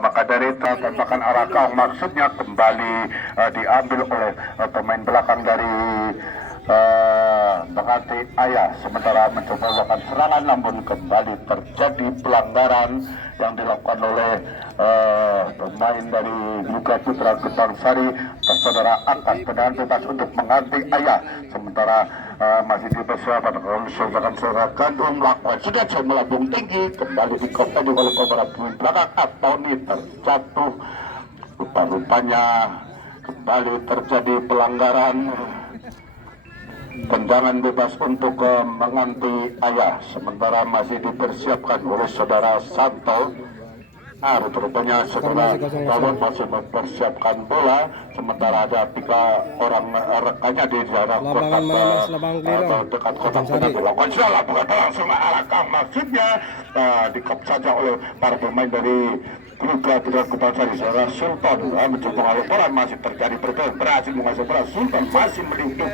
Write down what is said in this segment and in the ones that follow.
maka dari tembakan Arakang maksudnya kembali diambil oleh pemain belakang dari Menganti Ayah, sementara mencoba melakukan serangan namun kembali terjadi pelanggaran yang dilakukan oleh pemain dari Luka Putra Gebang Sari. Saudara akan tendangan bebas untuk Menganti Ayah, sementara masih dipersiapkan saudara Gandum melakukan sudah melambung tinggi kembali dikompeni oleh beberapa pemain belakang atau ini terjatuh. Rupa-rupanya kembali terjadi pelanggaran. Tendangan bebas untuk Menganti Ayah, sementara masih dipersiapkan oleh saudara Santo. Rupanya saudara Gawon masih mempersiapkan bola, sementara ada 3 orang rekannya di daerah kotak atau dekat kotak penalti. Lakukan salah, bukan langsung Arakang maksudnya dikop saja oleh para pemain dari Luka Putra Gebang Sari. Saudara Sultan mencoba mengalih bola, masih terjadi pergerakan, berhasil menguasai bola. Sultan masih melindungi,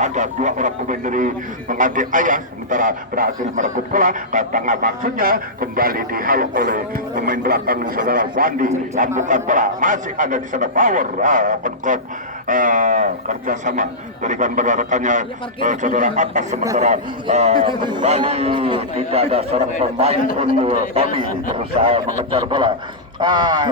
ada 2 orang pemain dari Menganti Ayah, sementara berhasil merebut bola ke tengah, maksudnya kembali dihalau oleh pemain belakang saudara Wandi. Lambungkan bola, masih ada di sana Power penkop kerjasama berikan berdarakannya saudara atas, sementara kembali tidak ada seorang pemain pun. Tommy berusaha mengejar bola,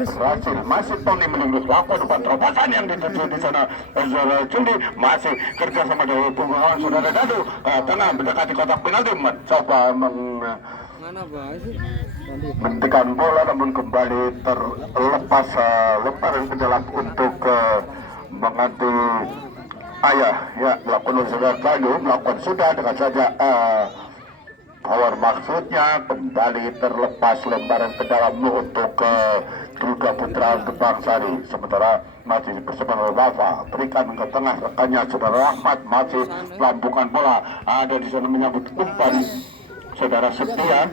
berhasil, masih Tony menunggu lakukan umpan terobosan yang dituju di sana. Saudara Cundi masih kerjasama dengan punggungan saudara Dadu, tengah mendekati kotak penalti, mencoba menghentikan bola namun kembali terlepas lemparan ke dalam untuk Menganti Ayah. Ya, melakukan saudara Gandum, melakukan sudah dengan saja Power maksudnya kembali terlepas lemparan ke dalam untuk Luka Putra Gebang Sari, sementara masih bersama Wafa berikan ke tengah rekannya saudara Rahmat, masih melambungkan bola, ada di sana menyambut umpan saudara Setia,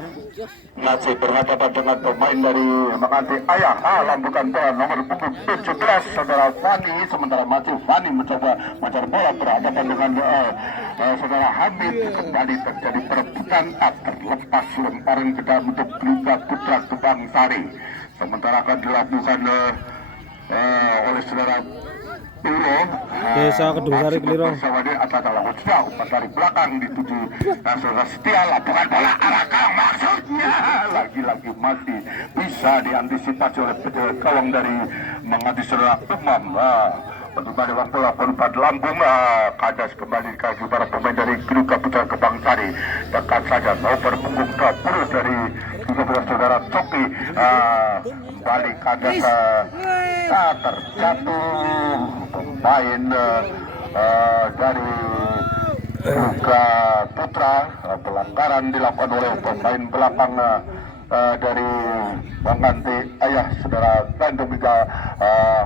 masih berhadapan dengan pemain dari Menganti Ayah. Lambungkan bola nomor punggung 17 saudara Fani, sementara masih Fani mencoba mengejar bola berhadapan dengan saudara Hamid. Kembali terjadi perebutan, terlepas lemparan ke dalam untuk Luka Putra Gebang Sari, sementara akan dilakukan oleh saudara Turo. Desa Kedung Sari Keliro. Umpan dari belakang dituju saudara Setia, lapangan bola Arakang maksudnya lagi-lagi masih bisa diantisipasi oleh gawang dari Menganti saudara Umam. Penutupan waktu umpan lambung, kadas kembali kaki para pemain dari Luka Putra Gebang Sari. Dekat saja nomor punggung 20 dari Luka Putra saudara Coki, kembali kadas terjatuh pemain dari Luka Putra. Pelanggaran dilakukan oleh pemain belakang dari Menganti Ayah, saudara Gandum juga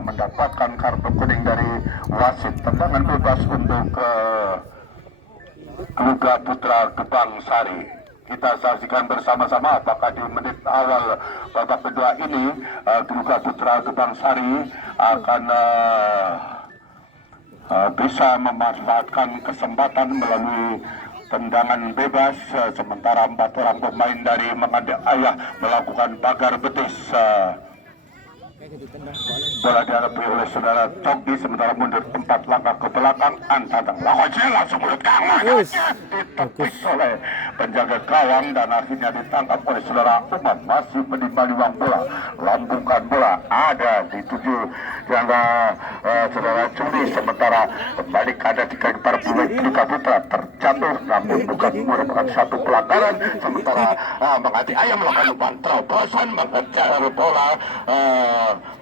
mendapatkan kartu kuning dari wasit. Tendangan bebas untuk Luka Putra Gebang Sari. Kita saksikan bersama-sama apakah di menit awal babak kedua ini Luka Putra Gebang Sari akan bisa memanfaatkan kesempatan melalui tendangan bebas, sementara 4 orang pemain dari Menganti Ayah melakukan pagar betis. Bola dihadapi oleh saudara Coki, sementara mundur 4 langkah ke belakang. Antadang lakukan langsung mulut kawannya ditepis oleh penjaga gawang dan akhirnya ditangkap oleh saudara Umar. Masih menimbali uang bola, lambungkan bola, ada dituju jangka saudara Cudi, sementara kembali keada jika para pemain Luka Putra terjatuh namun bukan merupakan satu pelanggaran, sementara Menganti Ayah melakukan umpan terobosan mengejar bola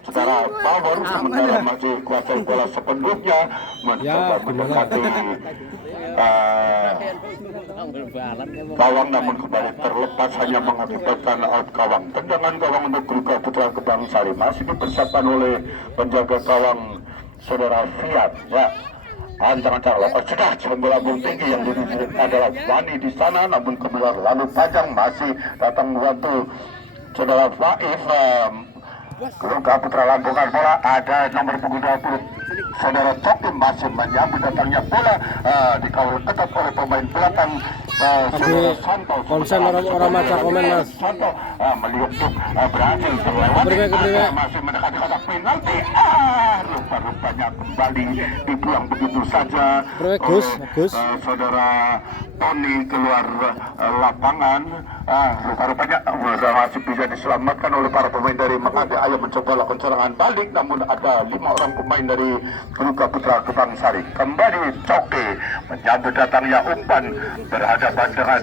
saudara Power, sementara masih kuasai bola sepenuhnya, mencoba mendekati gawang namun kembali terlepas, hanya mengakibatkan out gawang. Tendangan gawang untuk Luka Putra Gebang Sari masih dipersiapkan oleh penjaga gawang saudara Fiat. Ya, antara sudah melambung tinggi, yang dituju adalah Wani di sana, namun kemudian lalu panjang masih datang membantu saudara Faif. Luka Putra lambungkan bola, ada nomor punggung 20 saudara Coki masih menyambut datangnya bola, dikawal ketat oleh pemain belakang konsen orang maca komen Mas. Santo meliuk-liuk berhasil terlewati. Kepriwe. Masih mendekati kotak penalti. Rupa-rupanya kembali dibuang begitu saja. Gus. Saudara Tony keluar lapangan. Rupa-rupanya masih bisa diselamatkan oleh para pemain dari Makati Ayah mencoba lakukan serangan balik, namun ada 5 orang pemain dari Garuda Putra Gebang Sari. Kembali Coki menyambut datangnya umpan berhadapan dengan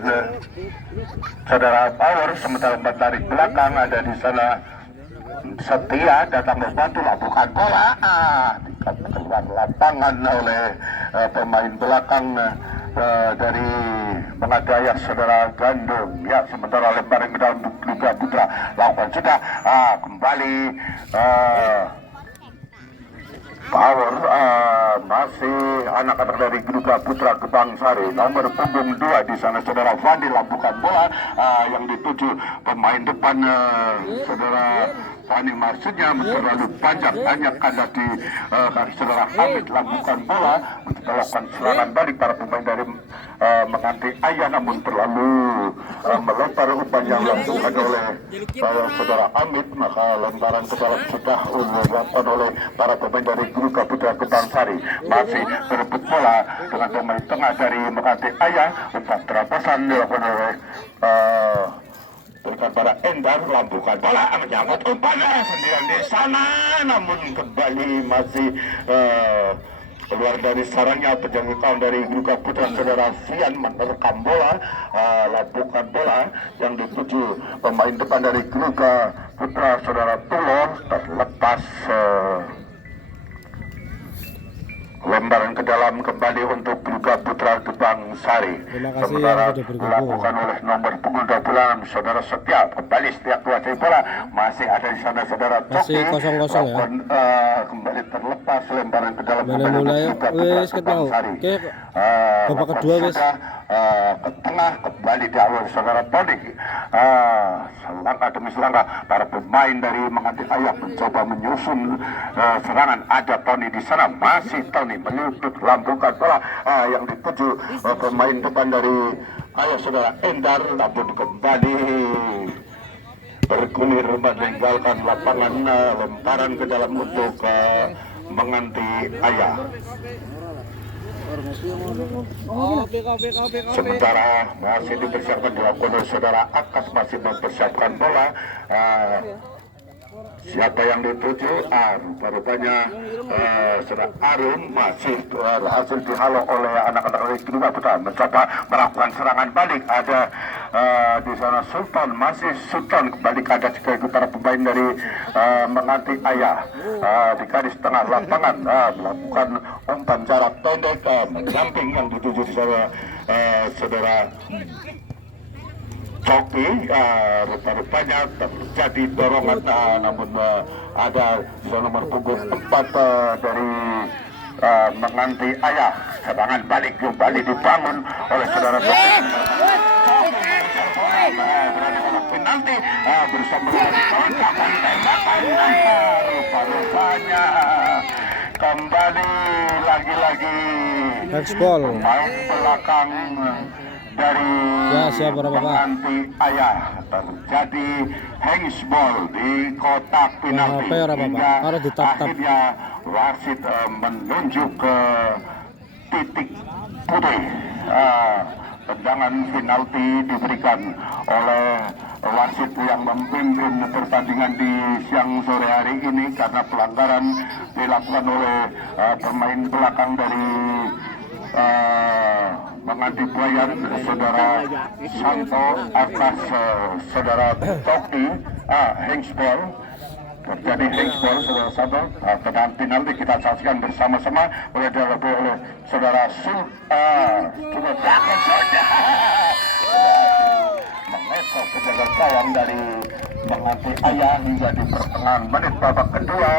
saudara Power, sementara umpan dari belakang ada di sana Setia datang membantu lakukan bola keluar lapangan oleh pemain belakang dari Pengadaya saudara Gandum. Ya, sementara lemparan ke dalam Garuda Putra lakukan sudah kembali Power masih anak-anak dari Garuda Putra Gebang Sari, nomor punggung 2 di sana saudara Fandi lakukan bola yang dituju pemain depan saudara Fani, maksudnya terlalu panjang, hanya kandas di saudara Hamid lakukan bola untuk melakukan serangan balik para pemain dari Makati Ayah, namun terlalu melempar umpan yang dilakukan oleh saudara Hamid, maka lemparan ke dalam sudah dilakukan oleh para pemain dari Garuda Putra Gebang Sari. Masih berebut bola dengan pemain tengah dari Makati Ayah, umpan terapasan dilakukan oleh berikan pada Endar, lampukan bola menyangkut umpannya sendirian di sana, namun kembali masih keluar dari sarangnya penjaga gawang dari Garuda Putra saudara Fian menerkam bola, lampukan bola yang dituju pemain depan dari Garuda Putra saudara Tulor, terlepas lemparan ke dalam kembali untuk Garuda Putra Gebang Sari. Sementara dilakukan oleh nomor punggung 26 saudara Setia, kembali Setia kuasai bola, masih ada di sana saudara Coki, masih kosong-kosong ya. Kembali terlepas lemparan ke dalam mulai Garuda Putra Gebang Sari. Babak kedua wis ke tengah kembali dialur saudara Tony. Selangkah demi selangkah para pemain dari Makati Ayah mencoba menyusun serangan. Ada Tony di sana, masih Tony menyudut lampukan bola yang dituju pemain depan dari Ayah saudara Endar, namun kembali bergulir meninggalkan lapangan, lemparan ke dalam untuk Makati Ayah. Sementara masih dipersiapkan dilakukan oleh saudara Akas, masih mempersiapkan bola. Siapa yang dituju? Rupanya saudara Arum masih berhasil dihalau oleh anak-anak dari Garuda Putra, mencoba melakukan serangan balik. Ada di sana Sultan, masih Sultan kembali ke atas ke para pemain dari Makati Ayah di garis tengah lapangan, melakukan umpan jarak pendek menyamping yang dituju di sana saudara Coki. Rupa-rupanya terjadi dorongan, namun ada nomor punggung 4 dari Makati Ayah. Serangan balik kembali dibangun oleh saudara Coki. Penalti bersama tembakan. Rupa-rupanya kembali lagi-lagi Hexball main belakang dari Makati Ayah, terjadi handsball di kotak penalti hingga akhirnya wasit menunjuk ke titik putih. Tendangan penalti diberikan oleh wasit yang memimpin pertandingan di siang sore hari ini karena pelanggaran dilakukan oleh pemain belakang dari Makati Buayan, saudara Santo atas saudara Toki. Handsball, terjadi handsball saudara Santo. Tendangan penalti kita saksikan bersama-sama oleh saudara Sultan mengesok penjaga gawang dari Makati Ayah hingga di pertengahan menit babak kedua.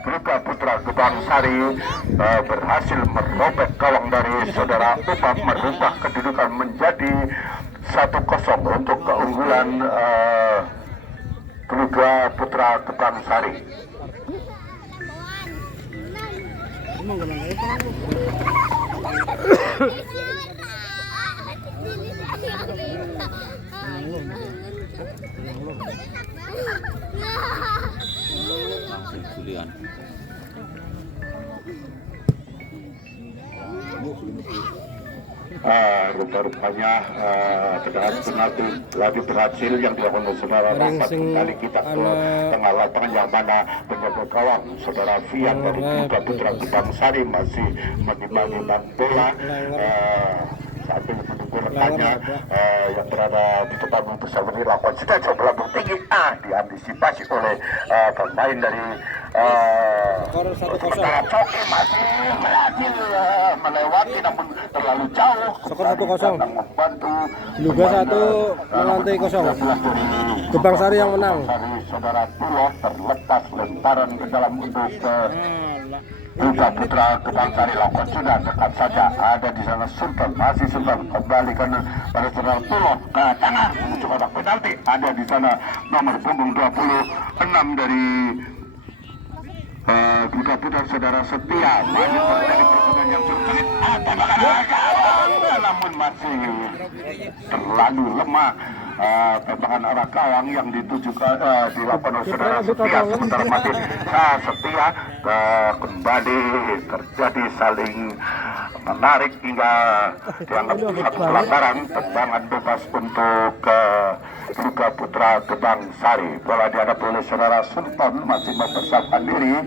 Garuda Putra Gebang Sari berhasil merobek gawang dari saudara Upap, merubah kedudukan menjadi 1-0 untuk keunggulan Garuda Putra Gebang Sari. Julian. Rupa-rupanya tendangan penalti lagi berhasil yang dilakukan oleh saudara Rahmat kembali kita ke tengah lapangan yang mana penjaga gawang saudara Fian dari Duga Putra Gebang Sari masih menimbang-nimbang bola sambil menunggu rekannya yang berada di depan bersama dilakukan sudah coba tinggi diantisipasi oleh pemain dari Skor 1-0. Coki masih berhasil melewati namun terlalu jauh. Skor 1-0. Membantu Luga 1 Menganti 0. Gebang Sari yang menang. Saudara Tulo terlepas lemparan ke dalam untuk Duga Putra Gebang Sari lakukan sudah dekat saja ada di sana Sultan masih Sultan kembalikan pada saudara Tulo ke tengah menuju kotak penalti ada di sana nomor punggung 26 dari Duga Putra saudara Setia masih terjadi pertandingan yang sulit namun masih terlalu lemah tembakan arah gawang yang ditujukan dilakukan oleh saudara Setia sementara masih Setia kembali terjadi saling menarik hingga dianggap satu pelanggaran tendangan bebas untuk Duga Putra Gebang Sari. Bola dihadapi oleh saudara Sultan masih mempersiapkan diri.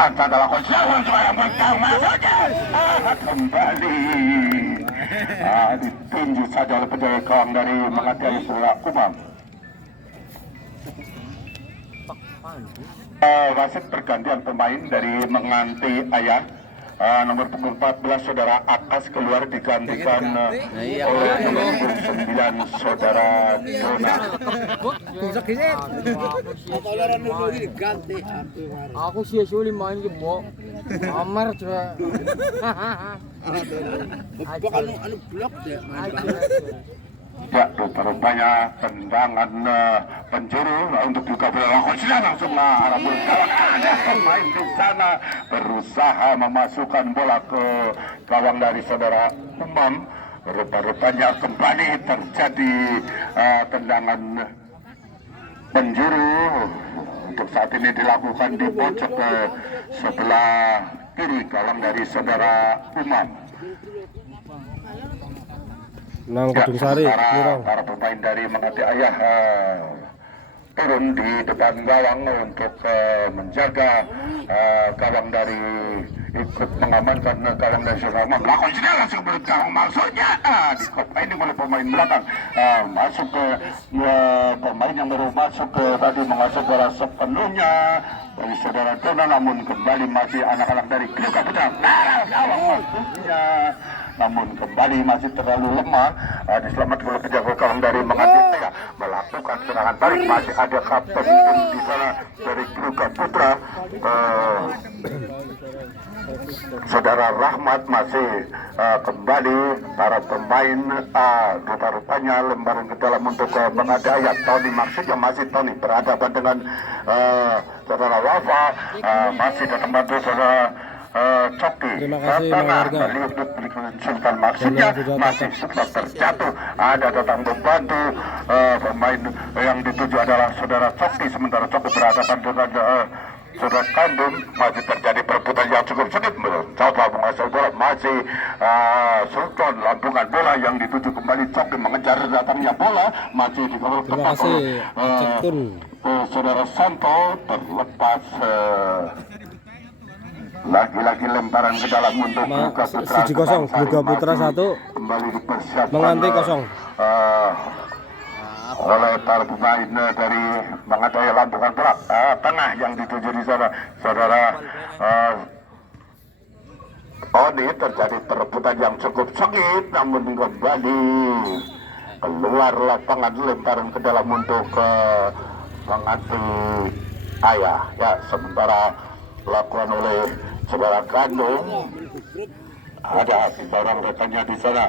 Anta adalah konser yang pertama saja kembali ditinju saja oleh penjaga gawang dari Mengatari Surah Umam. Wasit pergantian pemain dari Menganti Ayah nomor punggung 14 saudara Akas keluar digantikan oleh nomor punggung 9 saudara Dona. Aku sih main ke bok, Amar juga. Anu blok deh. Ya, rupanya tendangan penjuru untuk Duga Putra sudah langsunglah arah bola gawang ada pemain di sana berusaha memasukkan bola ke gawang dari saudara Umam. Rupanya kembali terjadi tendangan penjuru untuk saat ini dilakukan di pojok ke sebelah kiri gawang dari saudara Umam. Nang Kedung Sari, para pemain dari Mengerti Ayah turun di depan gawang untuk menjaga gawang dari ikut mengamankan gawang dari saudara Umam. Lakukan sudah langsung bergawang maksudnya di oleh pemain belakang masuk ke pemain yang baru masuk ke tadi mengasuh bola sepenuhnya dari saudara Dona namun kembali masih anak-anak dari Duga Putra gawang maksudnya namun kembali masih terlalu lemah diselamatkan oleh penjaga gawang dari Menganti Ayah melakukan serangan balik masih ada kapten di sana dari Duga Putra saudara Rahmat masih kembali para pemain rupanya lembaran ke dalam untuk Menganti Ayah. Tony maksudnya masih Tony berhadapan dengan saudara Wafa masih datang bantu saudara Coki. Terima kasih warga. Sultan maksudnya masih sempat terjatuh ada datang membantu pemain yang dituju adalah saudara Coki sementara Coki berhadapan dengan saudara Kandung masih terjadi perebutan yang cukup sulit mencoba menguasai bola masih Sultan lambungan bola yang dituju kembali Coki mengejar datangnya bola masih dikawal ketat oleh saudara Santo terlepas lagi-lagi lemparan ke dalam untuk Duga Putra 7-0 Duga Putra 1 kembali dipersiapkan Menganti 0 oleh para pemain dari Menganti Ayah lambungan bola tengah yang dituju di sana saudara Oni terjadi perebutan yang cukup sengit namun kembali keluar lapangan lemparan ke dalam untuk Menganti Ayah ya sementara lakukan oleh saudara Kandung ada seorang rekannya di sana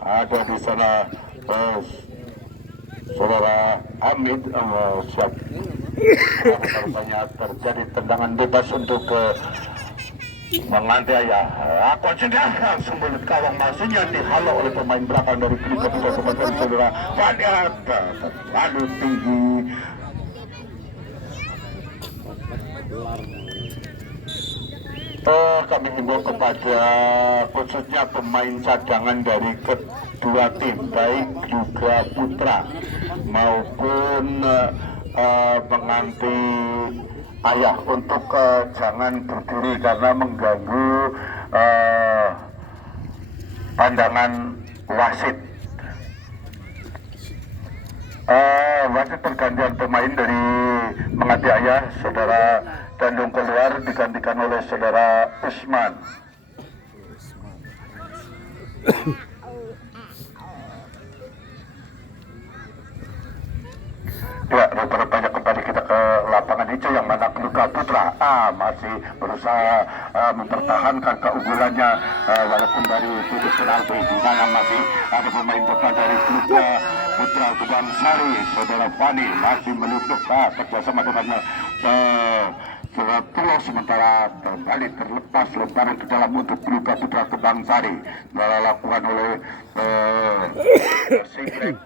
ada di sana saudara Hamid siap rupanya terjadi tendangan bebas untuk menganiaya. Aku sudah langsung mulut kawang maksudnya dihalau oleh pemain belakang dari klub Kabupaten Saudara. Pada terlalu tinggi. Kami himbau kepada khususnya pemain cadangan dari kedua tim, baik juga putra maupun menganti ayah, untuk jangan berdiri karena mengganggu pandangan wasit. Wasit pergantian pemain dari menganti ayah, saudara Dandung keluar digantikan oleh saudara Usman. Ya, rupanya kembali kita ke lapangan hijau yang mana Kluka Putra masih berusaha mempertahankan keunggulannya walaupun dari sudut penalti, di sana masih ada pemain depan dari Kluka Putra Kebang Sari, saudara Fani masih meliput kerjasama dengan Pulau, sementara kembali terlepas lemparan ke dalam untuk Kluka Putra Kebang Sari dilakukan oleh Sigrek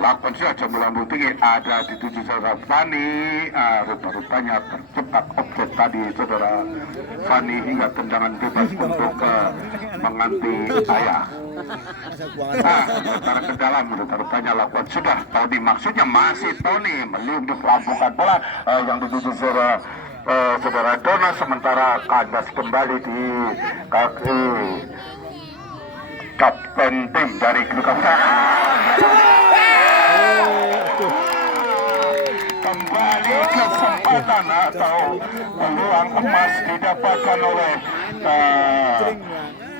lakon saja melambung tinggi, ada di tujuh saudara Fani. Rupa-rupanya tercepat objek tadi saudara Fani hingga tendangan bebas untuk menganti ayah. Sementara ke dalam rupa-rupanya lakukan sudah Tony, maksudnya masih Tony melindungi lambungkan bola yang dituju saudara Dona, sementara kandas kembali di kaki kapten tim dari Kluka kembali kesempatan atau peluang emas didapatkan oleh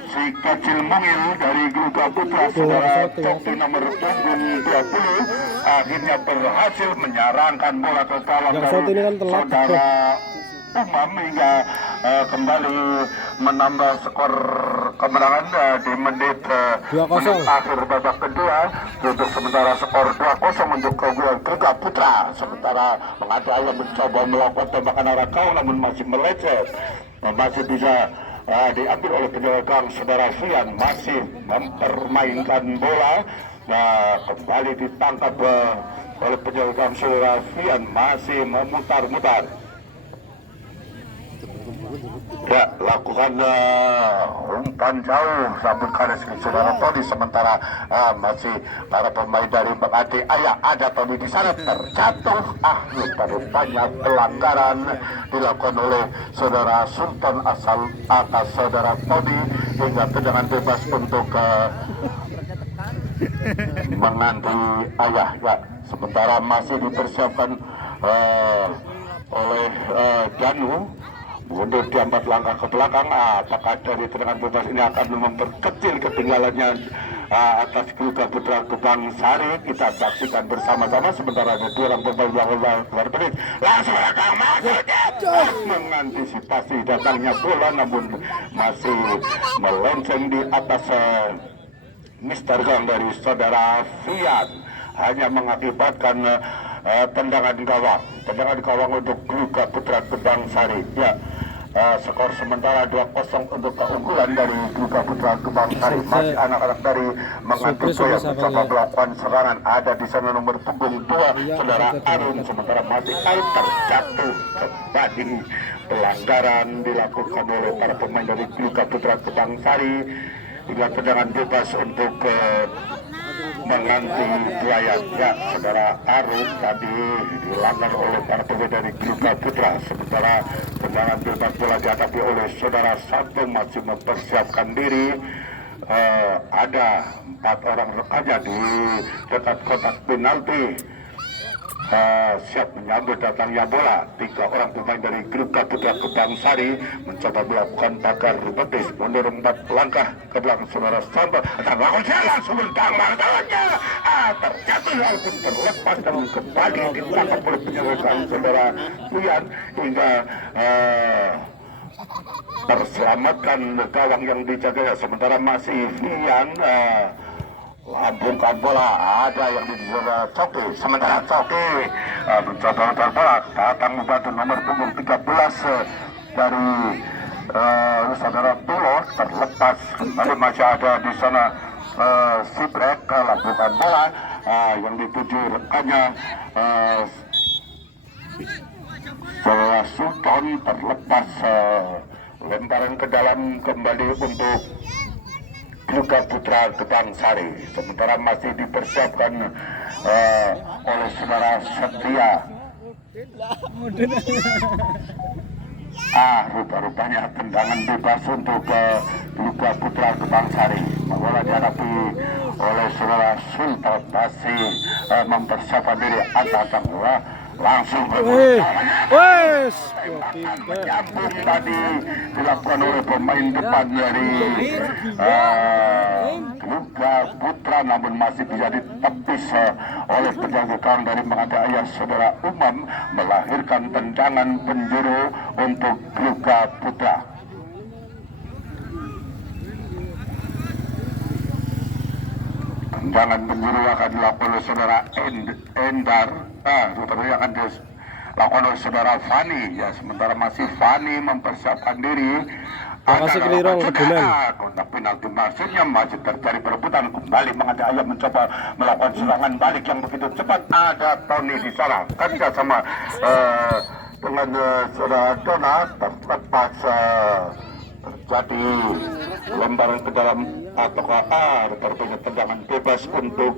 si kecil mungil dari Kluka Putra, saudara Coki nomor punggung 20 akhirnya berhasil menyarangkan bola ke gawang dari saudara Umam hingga kembali menambah skor kemenangan di menit akhir babak kedua. Untuk sementara skor 2-0 untuk keunggulan Kluka Putra. Sementara menghadapi ayam mencoba melakukan tembakan arah gawang namun masih melecet, masih bisa diambil oleh penjaga saudara Fian, masih mempermainkan bola. Kembali ditangkap oleh penjaga saudara Fian, masih memutar-mutar. Ya, lakukan umpan jauh sambut garis saudara Tony, sementara masih para pemain dari menganti ayah, ada Tony di sana terjatuh. Rupanya pelanggaran dilakukan oleh saudara Sultan asal atas saudara Tony hingga tendangan bebas untuk menganti ayah. Ya, sementara masih dipersiapkan oleh Danu mundur 4 langkah ke belakang. Apakah dari tendangan bebas ini akan memperkecil ketinggalannya atas Kluka Putra Kebang Sari? Kita saksikan bersama-sama. Sementara ada 2 orang pemain yang keluar menit langsung belakang maksudnya mengantisipasi datangnya bola namun masih melenceng di atas Mister Gang dari saudara Fian, hanya mengakibatkan tendangan gawang untuk Kluka Putra Kebang Sari. Ya, skor sementara 2-0 untuk keunggulan dari Kluka Putra Kebang Sari. Masih anak-anak dari menganti yang mencoba melakukan serangan. Ada di sana nomor punggung 2 saudara Arun, sementara masih terjatuh kembali. Pelanggaran dilakukan oleh para pemain dari Kluka Putra Kebang Sari hingga tendangan bebas untuk menganti Buayan. Ya, saudara Arun tadi dilanggar oleh para pemain dari Kluka Putra, sementara tendangan bebas bola dihadapi oleh saudara Santo masih mempersiapkan diri. Ada 4 orang rekannya di dekat kotak penalti siap menyambut datangnya bola. 3 orang pemain dari Kluka Putra Kebang Sari mencoba melakukan pagar betis, mundur 4 langkah ke belakang saudara Santo dan lakukan jalan sebentar tangannya terjatuh langsung terlepas dan kembali ditangkap oleh penjaga saudara Puyan hingga terselamatkan gawang yang dijaga. Sementara masih Fian lambungkan bola, ada yang dijaga Coki, sementara Coki mencoba bola datang membantu nomor punggung 13 dari saudara Tulos terlepas kembali masih ada di sana Sibrek lakukan bola yang dituju rekannya saudara Sultan terlepas lemparan ke dalam kembali untuk Kluga Putra Gebang Sari, sementara masih dipersiapkan oleh saudara Setia. Rupa-rupanya tendangan bebas untuk Kluga Putra Gebang Sari. Bola dihadapi oleh saudara Sultan, masih mempersiapkan diri angkat bola langsung Wes, menyambung tadi dilakukan oleh pemain depan dari Kluga Putra, namun masih bisa ditepis oleh penjaga gawang dari Mangate Ayah saudara Umam, melahirkan tendangan penjuru untuk Kluga Putra. Tendangan penjuru akan dilakukan oleh saudara Endar, rupanya akan dilakukan oleh saudara Fani, ya, sementara masih Fani mempersiapkan diri. Makasih kelirong kebunan. Kontak penalti maksudnya masih terjadi perebutan kembali. Mangate Ayah mencoba melakukan serangan balik yang begitu cepat. Ada Tony di sana kerja sama dengan saudara Dona, terlepas terjadi lemparan ke dalam atau terpunya tendangan bebas untuk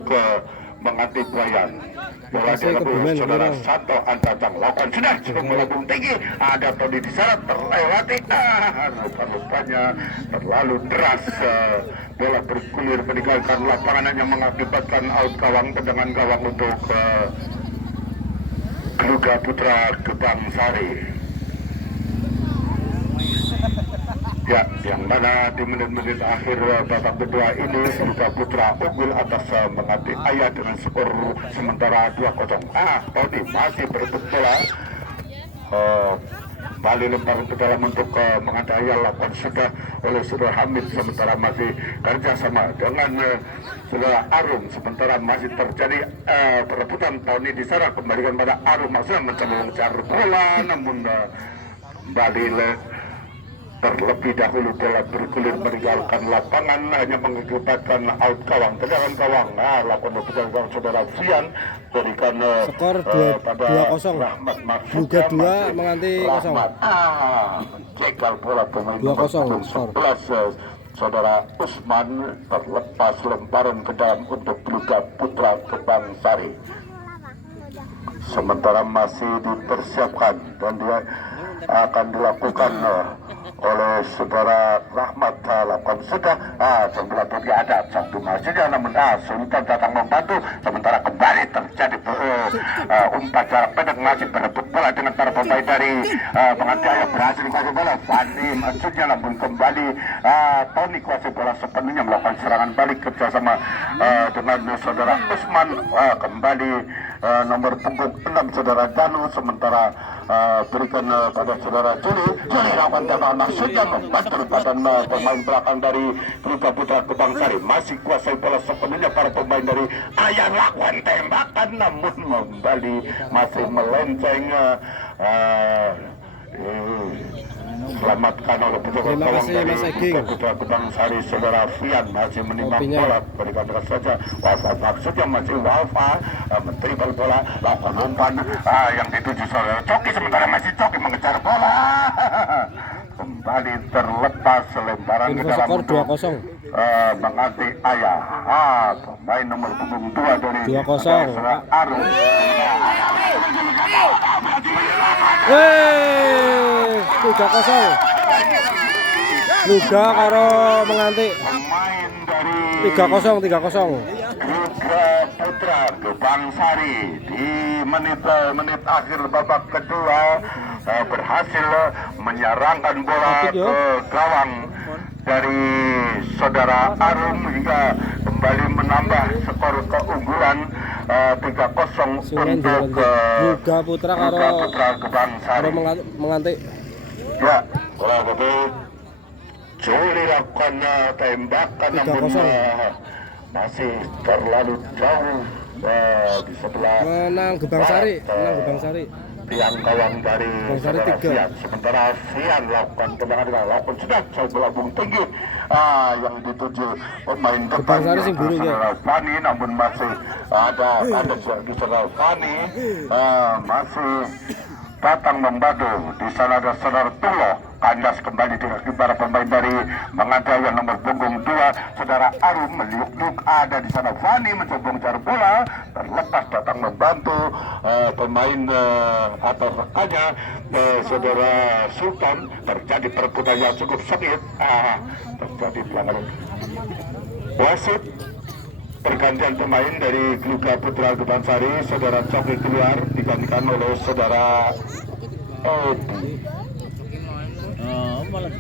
Mangate Bayan. Bola dilakukan saudara Santo Antatang, lakukan sudah melambung tinggi. Ada Tony di sana terlewati. Rupa-rupanya terlalu deras. Bola bergulir meninggalkan lapangan, hanya mengakibatkan out gawang, tendangan gawang untuk Kluga Putra Gebang Sari. Ya, yang mana di menit-menit akhir babak kedua ini Kluga Putra unggul atas Mangate Ayah dengan skor sementara 2-0. Tony masih berebut bola. Bali lemparan ke dalam untuk Mangate Ayah, lakukan sudah oleh saudara Hamid, sementara masih kerjasama dengan saudara Arum, sementara masih terjadi perebutan. Tony di sana kembalikan pada Arum, maksudnya mencoba mengejar bola, namun Bali terlebih dahulu bola bergulir meninggalkan lapangan, hanya mengakibatkan out gawang, tendangan gawang. Lakukan tendangan gawang saudara Fian, berikan skor pada 2-0. Rahmat Kluga 2 Mangate 0. Jegal bola pemain 2-0 skor. 11 saudara Usman, terlepas lemparan ke dalam untuk Kluga Putra Gebang Sari. Sementara masih dipersiapkan dan dia akan dilakukan oleh saudara Rahmat, lakukan sudah sebelah kiri ada satu masjidnya, namun Sultan datang membantu, sementara kembali terjadi umpan jarak pendek, masih berebut bola dengan para pemain dari Mangate Ayah, berhasil kuasai bola. Fani maksudnya, namun kembali Tony kuasai bola sepenuhnya, melakukan serangan balik kerjasama dengan saudara Usman. Kembali nomor punggung 6 saudara Danu, sementara berikan pada saudara Juli lakukan tembakan maksudnya membantu badan pemain belakang dari Kluga Putra Gebang Sari, masih kuasai bola sepenuhnya para pemain dari Ayah, lakukan tembakan namun kembali masih melenceng. Selamatkan oleh penjaga gawang dari Kluga Putra Gebang Sari, saudara Fian masih menimbang bola, berikan dekat saja. Wafa maksudnya masih Wafa mentribal bola, lakukan umpan yang dituju saudara Coki, sementara masih Coki mengejar bola. Kembali terlepas lemparan ke dalam untuk Mangate Ayah. Pemain nomor punggung 2 dari 2-0 Arum. Kluga 0. Kluga karo Mangate. Pemain dari 3-0. Kluga Putra Gebang Sari di menit akhir babak kedua berhasil menyerangkan bola ke gawang dari saudara Arum hingga kembali menambah skor keunggulan 3-0 untuk Kluga Putra karo Gebang Sari. Mangate. Ya, bola gede Juli lakukan tembakan, namun masih terlalu jauh di sebelah Menang Gebang Sari, menang Gebang Sari. yang kawan dari Gebang Sari saudara 3. Fian. Sementara Fian lakukan tendangan dengan lakukan sudah jauh melambung tinggi yang dituju pemain depan Gebang Sari sing buru, ya. saudara Fani, namun masih ada di saudara Fani masih datang membantu. Di sana ada saudara Tulo kandas kembali dengan para pemain dari mengadai yang nomor punggung 2 saudara Arum meliuk-liuk ada di sana. Fani mencoba mencari bola terlepas datang membantu pemain atau rekannya saudara Sultan. Terjadi perebutan yang cukup sengit, terjadi pelanggaran wasit. Pergantian pemain dari Kluga Putra Gebang Sari, saudara Coki keluar digantikan oleh saudara Odi. Malah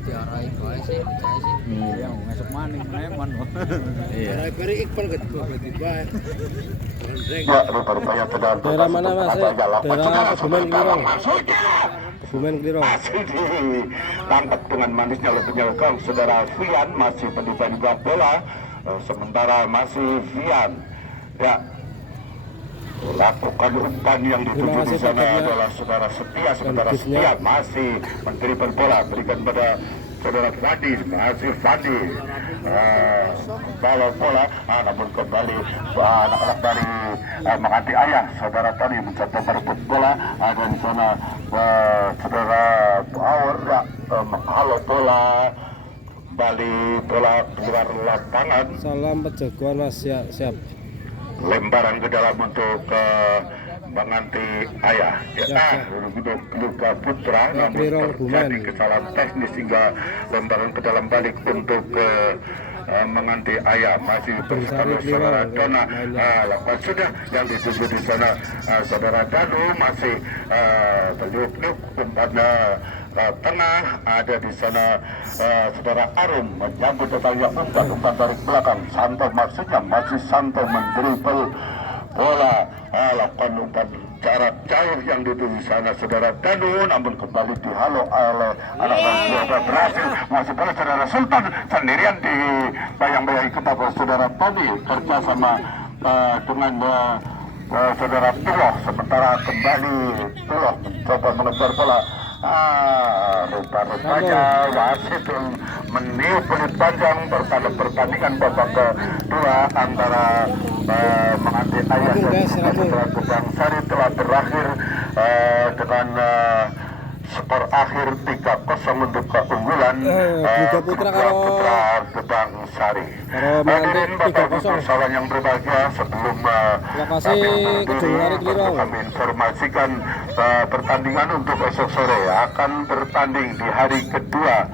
diarahi bae sih, percaya sih. Iya, ngesuk maning neman. Iya. Bari Iqbal tiba-tiba. Ya, rupanya tendangan Daerah mana Mas? Daerah Kebumen Klirong. Kebumen Klirong. Masih ditangkap dengan manisnya oleh penyerang saudara Fian, masih pendidikan bola. Sementara masih Fian ya lakukan umpan yang dituju di sana adalah saudara Setia. Sementara Setia masih mentribel bola, berikan pada saudara Fadi, masih Fadi bawa bola, namun kembali anak-anak dari Menganti Ayah, saudara Tony mencoba merebut bola. Ada di sana saudara Power menghalau bola, kembali bola keluar lapangan. Salam penjagoan Mas, siap. Lemparan ke dalam untuk Menganti Ayah untuk Kluga Putra, namun terjadi kesalahan teknis hingga lemparan ke dalam balik untuk Menganti Ayah. Masih bersama saudara Dona, lepas sudah yang dituju di sana saudara Danu masih terliuk-liuk umpannya tengah. Ada di sana saudara Arum menyambut datangnya umpan dari belakang. Santo maksudnya masih Santo mendribel bola, lakukan umpan jarak jauh yang dituju di sana saudara Danu, namun kembali dihalau oleh anak-anak Kluga. Berhasil masih bola saudara Sultan sendirian di bayang-bayangi kepada saudara Tony kerja sama dengan saudara Tuloh. Sementara kembali Tuloh mencoba mengejar bola. Rupa-rupanya wasit meniup peluit panjang bertanda pertandingan babak kedua antara Menganti Ayah dan Putra Gebang Sari telah berakhir dengan skor akhir 3-0 untuk keunggulan Putra Gebang Sari. Hadirin Bapak Ibu persawan yang berbahagia, sebelum kami informasikan pertandingan untuk esok sore akan bertanding di hari kedua